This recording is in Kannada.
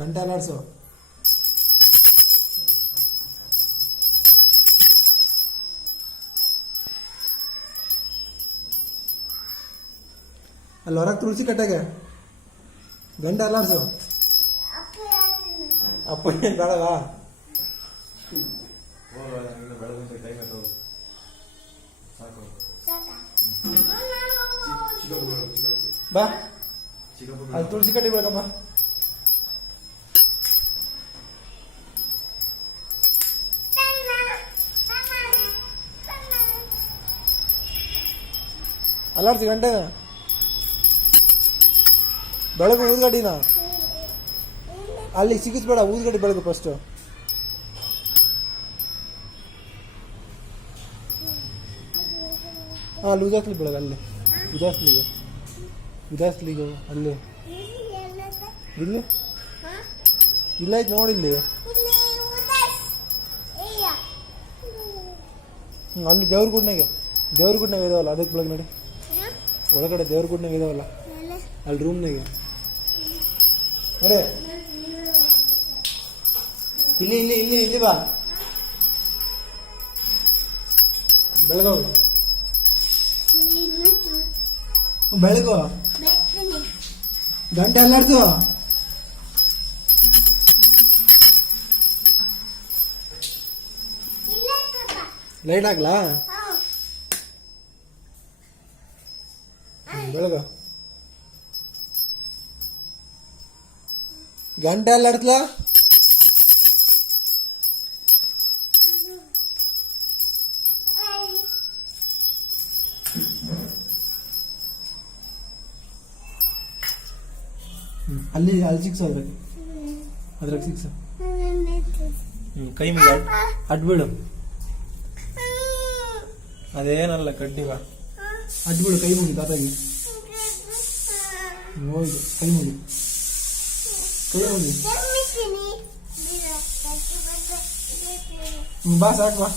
ಗಂಟೆ ಅಲ್ಲಾಡ್ಸು. ಅಲ್ಲಿ ಹೊರಗೆ ತುಳಸಿ ಕಟ್ಟೆಗೆ ಗಂಟೆ ಅಲ್ಲಾಡ್ಸು. ಅಪ್ಪ ಏನು ಬೇಡವಾ? ಬಾ ಅಲ್ಲಿ ತುಳಸಿ ಕಟ್ಟೆ ಬೇಕಮ್ಮ. ಅಲ್ಲಾಡ್ಸಿ ಗಂಟೆ ಬೆಳಗ್ಗೆ ಊದ್ಗಡ್ಡಿನ ಅಲ್ಲಿ ಸಿಗಿಸ್ಬೇಡ, ಊದ್ಗಡ್ಡಿ ಬೆಳಗ್ಗೆ ಫಸ್ಟು. ಅಲ್ಲಿ ಉದಾಸ್ಲಿ ಬೆಳಗ್ಗೆ, ಅಲ್ಲಿ ಉದಾಸ್ಲಿಗೆ ಅಲ್ಲಿ ಇಲ್ಲಿ ಇಲ್ಲ ಆಯ್ತು ನೋಡಿಲ್ಲಿ. ಅಲ್ಲಿ ದೇವ್ರ ಗುಡ್ನಾಗ ಇದಾವಲ್ಲ, ಅದಕ್ಕೆ ಬೆಳಗ್ಗೆ ನೋಡಿ ಒಳಗಡೆ ದೇವ್ರ ಗುಡ್ನಾಗ ಇದಾವಲ್ಲ ಅಲ್ಲಿ ರೂಮ್ನಾಗೆ ನೋಡಿ. ಇಲ್ಲಿ ಇಲ್ಲಿ ಇಲ್ಲಿ ಇಲ್ಲಿ ಬಾ, ಬೆಳಗೋಗ ಬೆಳಗು ಗಂಟೆ ಎಲ್ಲಾಡ್ಸು. ಲೈಟ್ ಹಾಕ್ಲಾ? ಬೆಳಗ ಗಂಟೆ ಎಲ್ಲಾಡ್ಸ್ಲಾ? ಅಲ್ಲಿ ಸಿಕ್ಸು ಅದ್ರಾಗ ಸಿಕ್ಸು. ಕೈ ಮೇಲೆ ಅಡ್ಬಿಡು, ಅದೇನಲ್ಲ ಕಡ್ಡಿವಾ, ಅಡ್ಬಿಡು ಕೈ ಮುಗಿ ತಾತಾಗಿ ಹೋಯ್ತು. ಕೈ ಮುಗಿ ಬಾ ಸಾಕು ಬಾ.